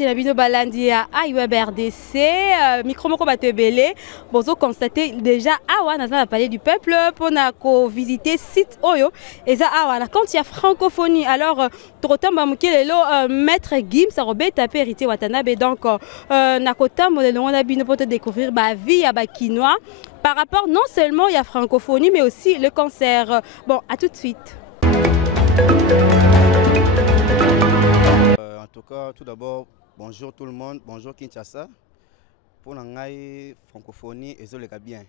côté de Bino Balandi à IWeb RDC, micro moko batebele, bozo constater déjà awa dans le palais du peuple pour visiter site Oyo et ça awa quand il y a francophonie alors trotamba mukele maître Gims Robert tapé hérité Watanabe donc nakotambo le on a bino pour te découvrir ba vie à Bakinois par rapport non seulement il y a francophonie mais aussi le concert. Bon, à tout de suite. En tout cas, tout d'abord, bonjour tout le monde, bonjour Kinshasa. Pour la francophonie, et ça bien.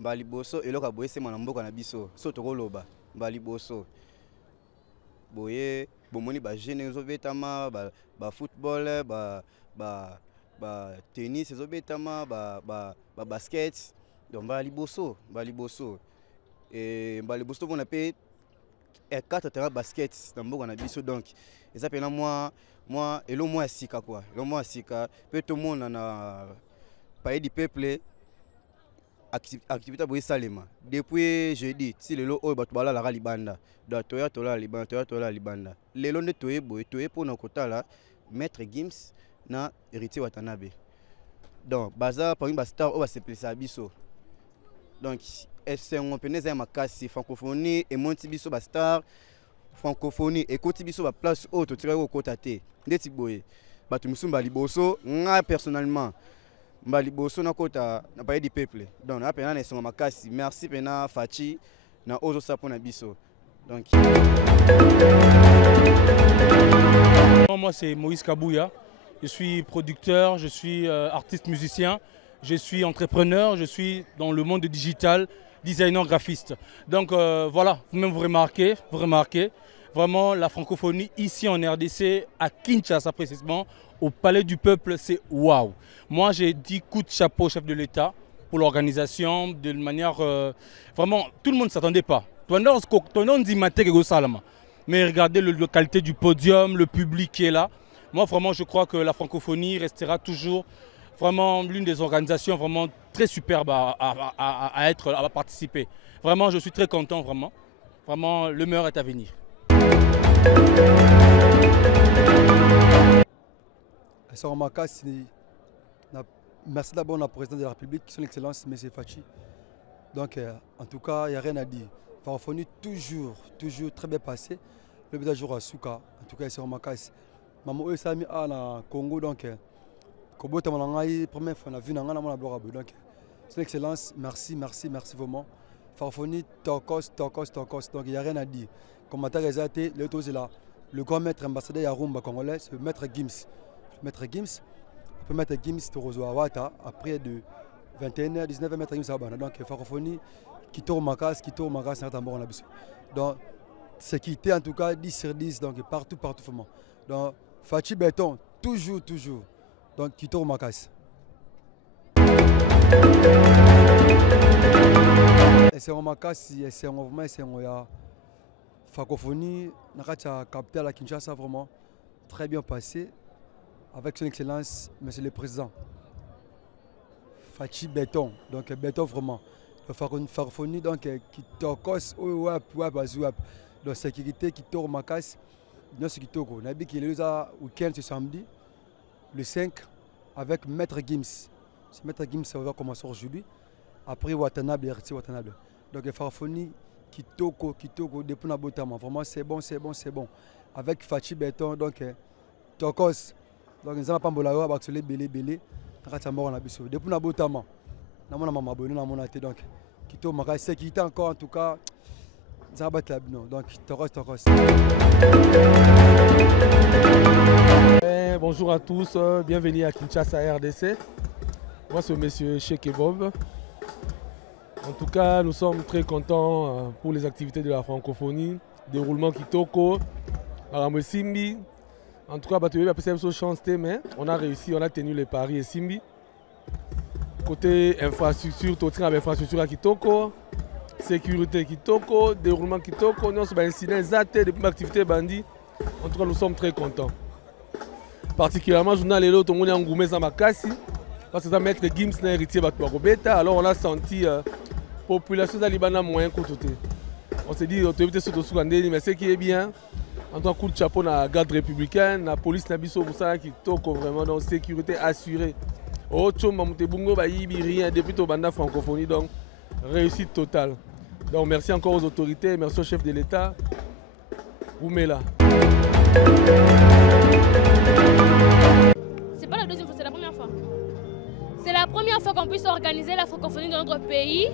Bali boso et le kaboye c'est mon ambo kanabiso. Sotoro loba. Bali boso. Boye, bomoni ba jeune zobetama, ba football, ba tennis zobetama, ba basket. Donc bali boso. Et bali boso on appelle 4 terrains basket dans le kanabiso donc. Et ça pendant moi et le moins sika quoi. Le moins sika peut tout le monde en a pays du peuple activité pour salema. Depuis jeudi si le lo o batubala la libanda. Da toya tola libanda. Le lo ne toye boy toye pour na kota là maître Gims na héritier Watanabe. Donc bazar parmi ba star o va se placer biso. Donc c'est on penez à makasi francophonie et monti biso ba star francophonie et côté biso ba place haute tu au côté ndeti boye batu musumba liboso nga personnellement mba liboso na kota na paye du peuple donc na pena na songa makasi merci pena Fachi na ozo sapona biso donc moi c'est Moïse Kabouya, je suis producteur, je suis artiste musicien, je suis entrepreneur, je suis dans le monde digital, designer graphiste. Donc voilà, vous-même vous remarquez vraiment la francophonie ici en RDC, à Kinshasa précisément, au Palais du Peuple, c'est waouh. Moi j'ai dit coup de chapeau au chef de l'État pour l'organisation, de manière vraiment, tout le monde ne s'attendait pas. Mais regardez la qualité du podium, le public qui est là. Moi vraiment je crois que la francophonie restera toujours vraiment l'une des organisations vraiment très superbes à participer. Vraiment je suis très content vraiment le meilleur est à venir. Merci d'abord au président de la République, son Excellence, M. Fachi. Donc, en tout cas, il n'y a rien à dire. Francophonie toujours très bien passé. Le petit jour à Souka, en tout cas, c'est un cas. Maman est sami à Congo, donc, Kobota Manangaï, première fois, on a vu Nangana Monabora. Donc, son Excellence, merci vraiment. Francophonie, tokos. Donc, il n'y a rien à dire. Comme tu as dit, le grand maître ambassadeur Yarumba congolais, c'est Maître Gims. Maître Gims, après Maître Gims, Torozo Awata, après de 21h, 19h, Maître Gims Abana. Donc, francophonie, qui tourne Makas, c'est un bon abus. Donc, sécurité en tout cas, 10 sur 10, donc partout vraiment. Donc, Fachi Béton, toujours. Donc, qui tourne Makas. Et c'est un Makas, c'est un mouvement, c'est un francophonie, la capitale à Kinshasa, vraiment très bien passé avec son Excellence, Monsieur le Président. Fachi Béton, donc Béton vraiment. La francophonie, donc qui tokos, donc sécurité qui tourne ma casse, non ce qui tourne. On a dit qu'il y a un week-end ce samedi, le 5, avec Maître Gims. Maître Gims, ça va commencer aujourd'hui. Après Watanabe, Watanabe. Donc la francophonie qui toko depuis na botama vraiment c'est bon avec Fachi Béton donc tokos donc nous avons pas mbolawa ba tsole belé takata mort na biso depuis na botama na mona mama bono na mona te donc qui to maka sécurité encore en tout cas ça va être bien donc tokos. Bonjour à tous, bienvenue à Kinshasa RDC. Moi c'est monsieur Cheikh Bob. En tout cas, nous sommes très contents pour les activités de la francophonie, déroulement Kitoko, Marambo Simbi. En tout cas, on a réussi, on a tenu les paris et Simbi. Côté infrastructure, tout le infrastructure à Kitoko, sécurité Kitoko, déroulement Kitoko, nous sommes incidents depuis l'activité bandit. En tout cas, nous sommes très contents. Particulièrement, je n'ai pas tout le monde en gourmet sans ma casse. Parce que ça maître Gims n'a héritier Batouarobeta, alors on a senti population d'Alibana moyen côté. On s'est dit, mais ce qui est bien, En tant que coup de chapeau à la garde républicaine, la police n'a pas qui toque vraiment dans sécurité assurée. Oh, rien depuis au banda francophonie, donc réussite totale. Donc merci encore aux autorités, merci au chef de l'État. Oumela. C'est pas la deuxième fois, c'est la première fois. C'est la première fois qu'on puisse organiser la francophonie dans notre pays.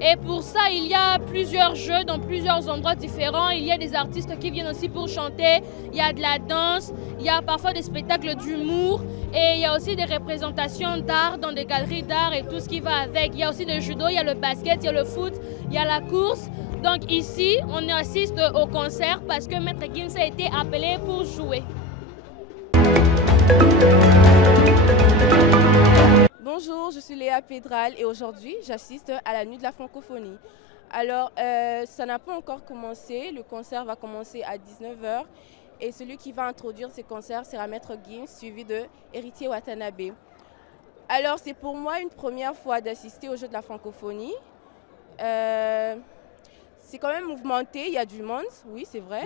Et pour ça, il y a plusieurs jeux dans plusieurs endroits différents. Il y a des artistes qui viennent aussi pour chanter. Il y a de la danse, il y a parfois des spectacles d'humour. Et il y a aussi des représentations d'art dans des galeries d'art et tout ce qui va avec. Il y a aussi le judo, il y a le basket, il y a le foot, il y a la course. Donc ici, on assiste au concert parce que Maître Gims a été appelé pour jouer. Bonjour, je suis Léa Pédral et aujourd'hui j'assiste à la nuit de la francophonie. Alors ça n'a pas encore commencé, le concert va commencer à 19 h et celui qui va introduire ces concerts sera Maître Gims suivi de Héritier Watanabe. Alors c'est pour moi une première fois d'assister au jeu de la francophonie. C'est quand même mouvementé, il y a du monde, oui c'est vrai.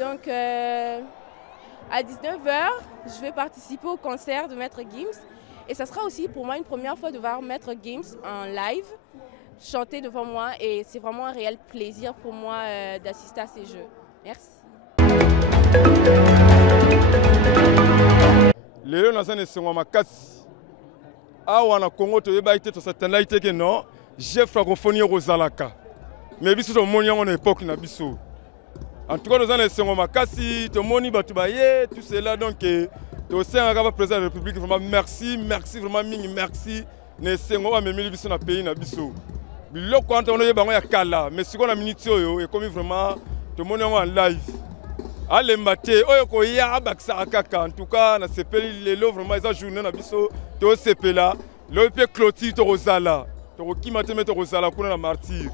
Donc à 19 h, je vais participer au concert de Maître Gims. Et ça sera aussi pour moi une première fois de voir Maître Gims en live chanter devant moi. Et c'est vraiment un réel plaisir pour moi d'assister à ces jeux. Merci. Lelo nazane sengwa makasi. Awa na Congo toyeba ite to satana ite ke non, je francophonie rozalaka. Mais biso to moni en époque na biso. En tout cas nazane sengwa makasi, to moni batu baye, tout cela donc au sein de la président de la République, vraiment merci, vraiment merci. Ne sengo ba memeli biso na pays na biso. Biloko quand on est bango ya kala, mais ce qu'on a minute yo et comme vraiment tout le monde est en live. Allez maté, oyo ko ya abaksa kaka en tout cas na sepeli lelo vraiment esa journée na biso to sepela. Le pe clôture to rozala. To kimate meto rozala kuna na martyr.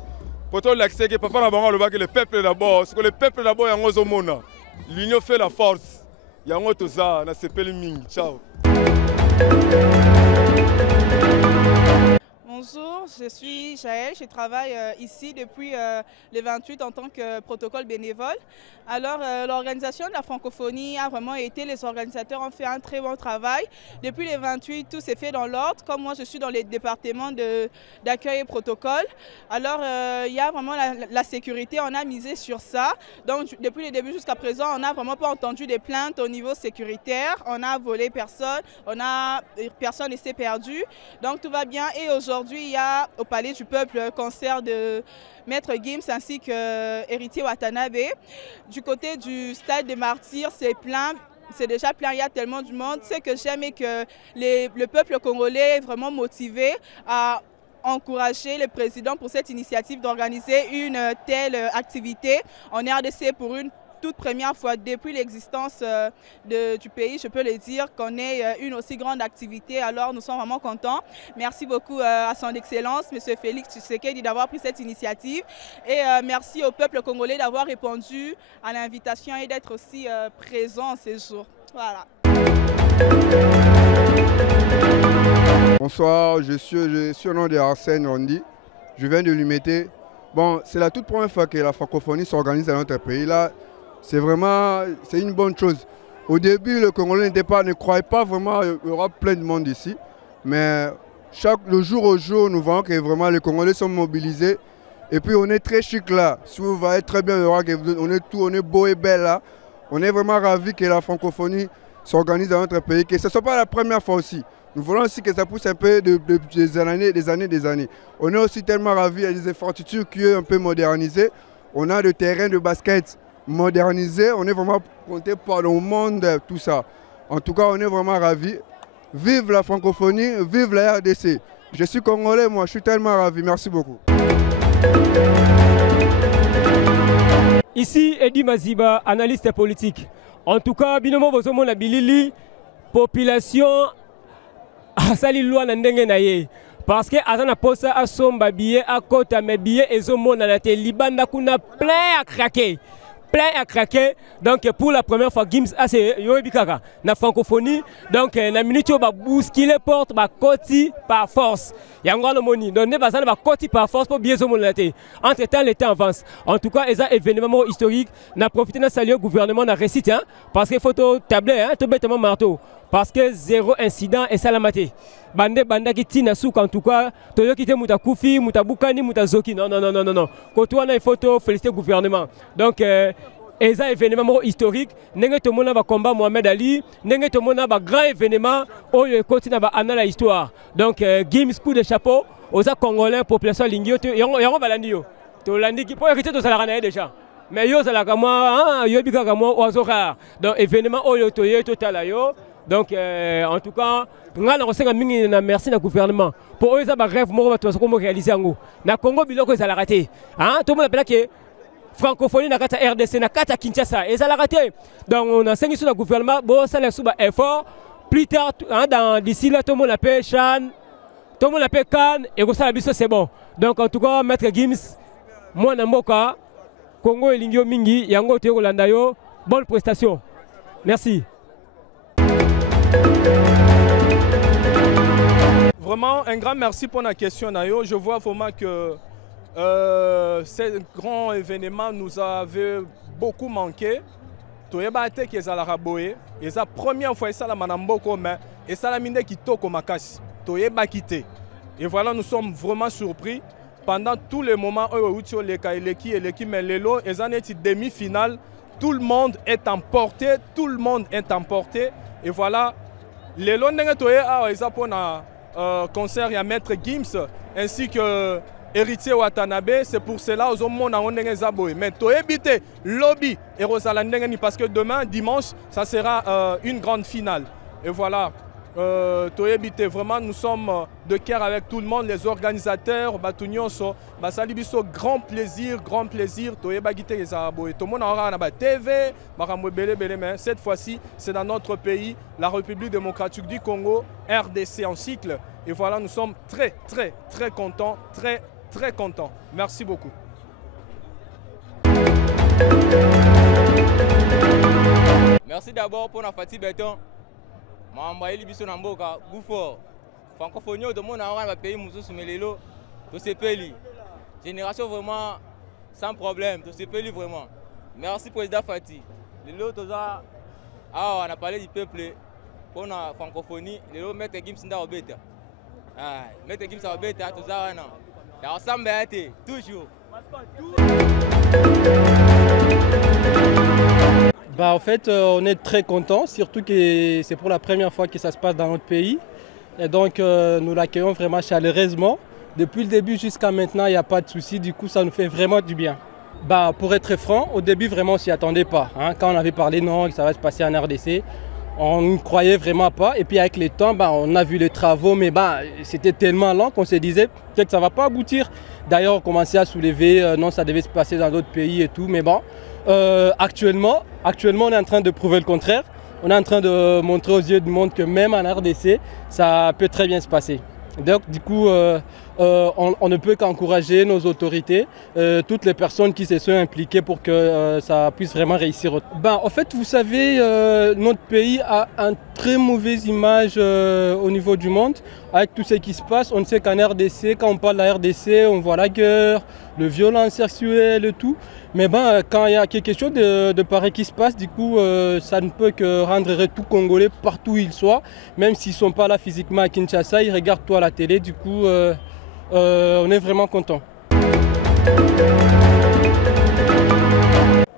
Poto l'accès que papa na bango le que le peuple d'abord, c'est que le peuple d'abord yango zo mona. L'union fait la force. Yango toza na sepeli mingi. Ciao. Bonjour, je suis Jaël, je travaille ici depuis le 28 en tant que protocole bénévole. Alors l'organisation de la francophonie a vraiment été, les organisateurs ont fait un très bon travail. Depuis le 28, tout s'est fait dans l'ordre, comme moi je suis dans les départements d'accueil et protocole. Alors il y a vraiment la sécurité, on a misé sur ça. Donc depuis le début jusqu'à présent, on n'a vraiment pas entendu des plaintes au niveau sécuritaire. On a volé personne, personne ne s'est perdu. Donc tout va bien et aujourd'hui il y a au Palais du Peuple un concert de Maître Gims ainsi que Héritier Watanabe. Du côté du stade des Martyrs, c'est plein. C'est déjà plein, il y a tellement du monde. Ce que j'aime est que le peuple congolais est vraiment motivé à encourager le président pour cette initiative d'organiser une telle activité en RDC pour une toute première fois depuis l'existence du pays, je peux le dire, qu'on ait une aussi grande activité. Alors nous sommes vraiment contents. Merci beaucoup à son Excellence, M. Félix Tshisekedi, d'avoir pris cette initiative. Et merci au peuple congolais d'avoir répondu à l'invitation et d'être aussi présent ce jour. Voilà. Bonsoir, je suis au nom de Arsène Rondi. Je viens de l'Umété. Bon, c'est la toute première fois que la francophonie s'organise dans notre pays. Là, c'est une bonne chose. Au début, le Congolais ne croyait pas vraiment qu'il y aura plein de monde ici. Mais le jour au jour, nous voyons que vraiment les Congolais sont mobilisés. Et puis on est très chic là. Si vous voyez très bien, on est beau et belle là. On est vraiment ravis que la francophonie s'organise dans notre pays. Que ce ne soit pas la première fois aussi. Nous voulons aussi que ça pousse un peu des années. On est aussi tellement ravis, il y a des infrastructures qui sont un peu modernisées. On a des terrains de basket modernisé, on est vraiment compté par le monde, tout ça. En tout cas, on est vraiment ravis. Vive la francophonie, vive la RDC. Je suis congolais, moi, je suis tellement ravi. Merci beaucoup. Ici, Eddie Maziba, analyste politique. En tout cas, binomo bozomo na bilili, population asali loi na ndenge na ye. Parce que azana posa asomba billet à kota mais billet ezomona na te libanda kuna plein à craquer. plein à craquer. Donc pour la première fois, Gims a c'est Yoebikaka, la francophonie. Donc la minute où va bousculer porte, va côté par force. Il y a un grand moni. Donc ne va pas côté par force pour bien se montrer. Entre temps, l'été avance. En tout cas, les événements historiques, n'a profité de saluer le gouvernement n'a récité, hein, parce qu'il faut tabler, hein, tout bêtement marteau. Parce que zéro incident et salamaté. Bande qui tient souk en tout cas, Toyo qui te muta Koufi, muta Boukani, muta Zoki. Non. Quand tu as une photo, féliciter le gouvernement. Donc, les événements historiques, n'engagez tout le monde à combat Mohamed Ali, n'engagez tout le monde à grand événement, où il continue à analyser l'histoire. Donc, Gims coup de chapeau aux Congolais, population lingio, et on va l'andio. Tu l'as dit, pour hériter de ça déjà. Mais yo, ça l'a comme moi, yo, bika comme moi, oiseau rare. Donc, événement, où il y a total yo. Donc, en tout cas, merci au gouvernement. Pour eux, ça va rêve, moi, je vais réaliser en Congo. Na Congo, biloko, ça l'a raté. Tout le monde appelle que francophonie na kata RDC, na kata Kinshasa, et ça l'a raté. Donc, on a enseigné sur le gouvernement, bon, ça l'a sous effort. Plus tard, d'ici là, tout le monde appelle Chan, tout le monde appelle Khan, et ça, c'est bon. Donc, en tout cas, Maître Gims, moi, Namboka, Congo et Lingio Mingi, Yango Théo Landayo, bonne prestation. Merci. Vraiment, un grand merci pour la question, Nayo. Je vois vraiment que ce grand événement nous avait beaucoup manqué. Toyebate qui est à la raboye, et c'est la première fois que ça la manamboko, mais et ça la mine qui toko makasi. Toyeba quitté. Et voilà, nous sommes vraiment surpris. Pendant tous les moments où mais lelo, et ça est demi-finale, tout le monde est emporté, Et voilà, les Londres pour un concert, il y a Maître Gims ainsi que Héritier Watanabe. C'est pour cela que nous avons mais tu éviter lobby et Rosalandengani parce que demain, dimanche, ça sera une grande finale. Et voilà, tu éviter vraiment, nous sommes de cœur avec tout le monde, les organisateurs, Basalibiso, grand plaisir. Tu éviter les Arabois. Tout le monde aura la TV, mais cette fois-ci, c'est dans notre pays, la République démocratique du Congo, RDC en cycle. Et voilà, nous sommes très contents, très contents. Merci beaucoup. Merci d'abord pour la fatigue béton. Je suis venu à Mboka, Gouffort. Francophonie, tout le monde a un pays, Moussou, tout ce pays. Génération vraiment sans problème, tout ce pays vraiment. Merci Président Fati. On a parlé du peuple pour la francophonie. Maître Gims n'a pas Maître Gims n'a pas tout ça. On ensemble, toujours. En fait, on est très contents, surtout que c'est pour la première fois que ça se passe dans notre pays. Et donc, nous l'accueillons vraiment chaleureusement. Depuis le début jusqu'à maintenant, il n'y a pas de souci. Du coup, ça nous fait vraiment du bien. Pour être franc, au début, vraiment, on ne s'y attendait pas. Quand on avait parlé, non, que ça va se passer en RDC, on ne croyait vraiment pas. Et puis, avec le temps, on a vu les travaux, mais c'était tellement lent qu'on se disait peut-être que ça ne va pas aboutir. D'ailleurs, on commençait à soulever, non, ça devait se passer dans d'autres pays et tout. Mais bon, actuellement, on est en train de prouver le contraire. On est en train de montrer aux yeux du monde que même en RDC, ça peut très bien se passer. Donc, du coup, on ne peut qu'encourager nos autorités, toutes les personnes qui se sont impliquées pour que ça puisse vraiment réussir. En fait, vous savez, notre pays a une très mauvaise image au niveau du monde. Avec tout ce qui se passe, on sait qu'en RDC, quand on parle de la RDC, on voit la guerre, le violence sexuelle et tout. Mais quand il y a quelque chose de pareil qui se passe, du coup, ça ne peut que rendre tout Congolais partout où ils soient. Même s'ils ne sont pas là physiquement à Kinshasa, ils regardent tout à la télé. Du coup, on est vraiment contents.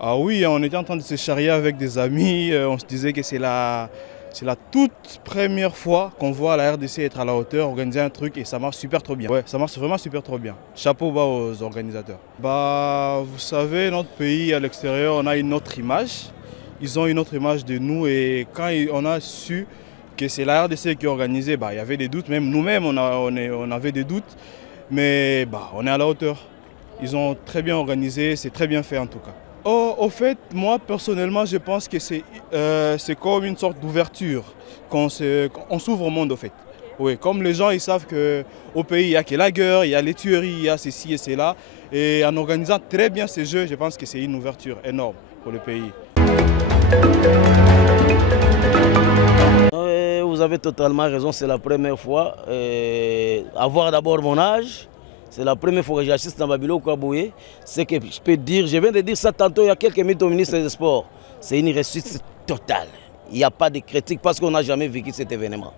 Ah oui, on était en train de se charrier avec des amis. On se disait que c'est la toute première fois qu'on voit la RDC être à la hauteur, organiser un truc et ça marche super trop bien. Ouais, ça marche vraiment super trop bien. Chapeau bas aux organisateurs. Vous savez, notre pays à l'extérieur, on a une autre image. Ils ont une autre image de nous et quand on a su que c'est la RDC qui organisait, il y avait des doutes. Même nous-mêmes, on avait des doutes. Mais on est à la hauteur. Ils ont très bien organisé, c'est très bien fait en tout cas. Au fait, moi personnellement, je pense que c'est comme une sorte d'ouverture. On s'ouvre au monde au fait. Oui, comme les gens ils savent qu'au pays il n'y a que la guerre, il y a les tueries, il y a ceci et cela. Et en organisant très bien ces jeux, je pense que c'est une ouverture énorme. pour le pays. Vous avez totalement raison, c'est la première fois. Avoir d'abord mon âge, c'est la première fois que j'assiste dans Babilo Kaboué. Ce que je peux dire, je viens de dire ça tantôt il y a quelques minutes au ministre des Sports. C'est une réussite totale. Il n'y a pas de critique parce qu'on n'a jamais vécu cet événement.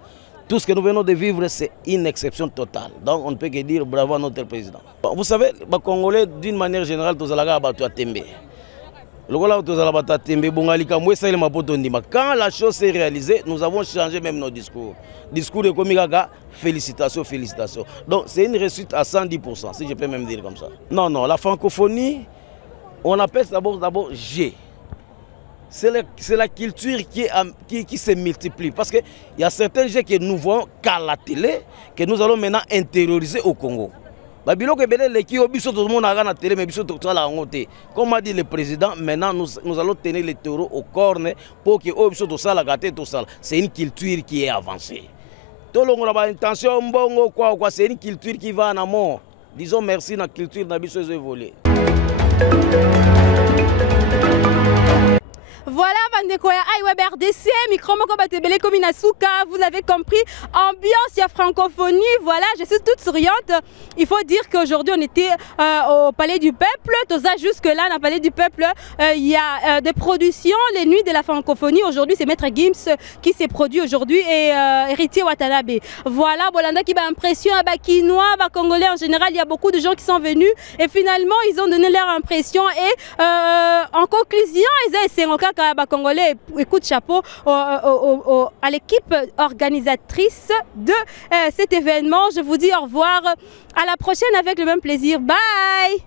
Tout ce que nous venons de vivre, c'est une exception totale. Donc on ne peut que dire bravo à notre président. Vous savez, les Congolais, d'une manière générale, tous les gars battu à Tembe. Quand la chose s'est réalisée, nous avons changé même nos discours. Discours de Komigaka, félicitations, félicitations. Donc c'est une réussite à 110%, si je peux même dire comme ça. Non, non, la francophonie, on appelle ça d'abord G. C'est la culture qui se multiplie. Parce qu'il y a certains jeux que nous voyons qu'à la télé, que nous allons maintenant intérioriser au Congo. Comme a dit le président, maintenant nous allons tenir les taureaux au cornes pour que c'est une culture qui est avancée. C'est une culture qui va en amont. Disons merci à la culture de évoluer. Voilà, Bandekoya, Aïweb RDC, Micromoko Batebele Kominasuka, vous l'avez compris, ambiance, il y a francophonie, voilà, je suis toute souriante. Il faut dire qu'aujourd'hui on était au Palais du Peuple, tout ça jusque-là, dans le Palais du Peuple, il y a des productions, les nuits de la francophonie. Aujourd'hui, c'est Maître Gims qui s'est produit aujourd'hui et Héritier Watanabe. Voilà, Bolanda qui va impression à Bakinois, Congolais en général, il y a beaucoup de gens qui sont venus et finalement ils ont donné leur impression et en conclusion, ils ont Congolais, écoute, chapeau à l'équipe organisatrice de cet événement. Je vous dis au revoir, à la prochaine avec le même plaisir. Bye.